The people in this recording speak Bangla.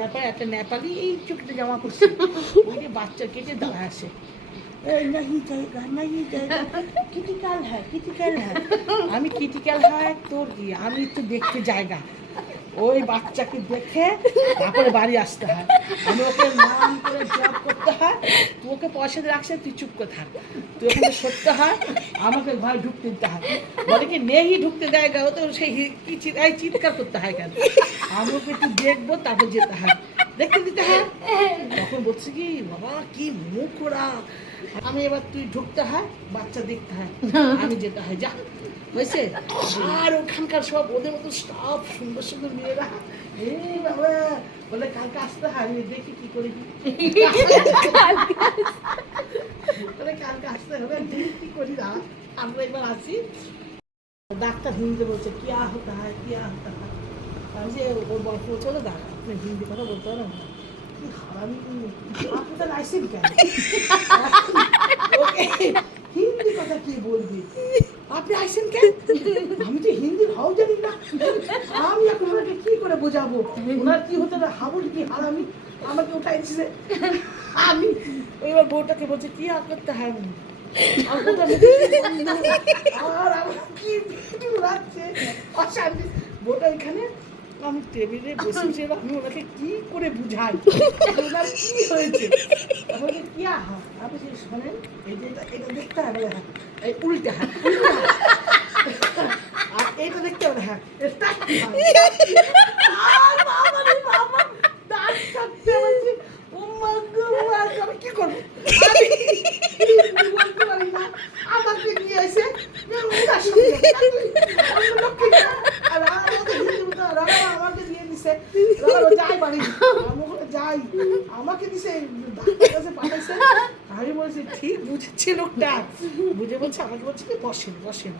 একটা নেপালি এই চোখটা জামা পড়ছে ওই বাচ্চা কেটে দাঁড়া আসে আমি কিটিক্যাল হয় তোর কি? আমি তো দেখতে জায়গা। ওই বাচ্চাকে দেখে তারপরে বাড়ি আসতে হয়। আমি ওকে নাম করে জব করতে হয়। ওকে পয়সা দিয়ে রাখছে, তুই চুপ করে থাক। তুই ওখানে সরতে হয়, আমাকে ঘরে ঢুকতে দিতে হয়। বলে কি নেই ঢুকতে দেয় গা, ও তো সেই কি চিৎকার করতে হয় কেন? আমি ওকে একটু দেখব, তারপর যেতে হয়। দেখতে দিতে হয়। তখন বলছে কি বাবা কি মুখ ওরা? আমি এবার তুই ঢুকতে হয় বাচ্চা দেখতে হয়। আমি যেতে হয় যা। হয়েছে? আর ওখানকার সব ওদের মতো স্টাফ সুন্দর সুন্দর মেয়েরা। এই বাবা বলে কালকে আসতে হয় আমি দেখি কি করি। বলে কালকে আসতে হবে দেখি কি করি না। আমরা এবার আসি। ডাক্তার হিন্দি বলছে কি হতা হয় কি হতা হয়? আমি যে ওর গল্প চলে দাঁড়া আপনি হিন্দি কথা বলতে পারেন না? হারামি আপনি তো লাইসেন্স কেন? হিন্দি কথা কি বলবি? আপনি আইসেন কেন? আমি তো হিন্দি ভাও জানি না। আমি এখন ওনাকে কি করে আমাকে উঠাইছে আমি এবার বউটাকে বলছে, কি আর করতে হয়? আমি আর আমার কি লাগছে অশান্তি? বউটা এখানে আমি টেবিলে বসে ছিলাম আমি ওনাকে কি করে বুঝাই? ওনার কি হয়েছে? আমাকে কি আহা? আপনি শোনেন, এই যে এটা দেখতে হবে হ্যাঁ এই উল্টে হাত আর এইটা দেখতে হবে হ্যাঁ এটা আর বাবা রে বাবা দাঁত কাটতে পারছি ও মা গো মা গো, আমি কি করব আমি হিন্দি বলতে পারি না আমাকে নিয়ে এসে ওনার সঙ্গে আমি লক্ষ্মীটা, আর আর ওকে হিন্দি বলতে হয়, রাগা আমাকে দিয়ে দিছে। যাই আমাকে যাই। আমাকে দিছে পাঠাইছে। আমি বলছি, ঠিক, বুঝেছে লোকটা। বুঝে বলছে, আমাকে বলছে কি, বসেন বসেন।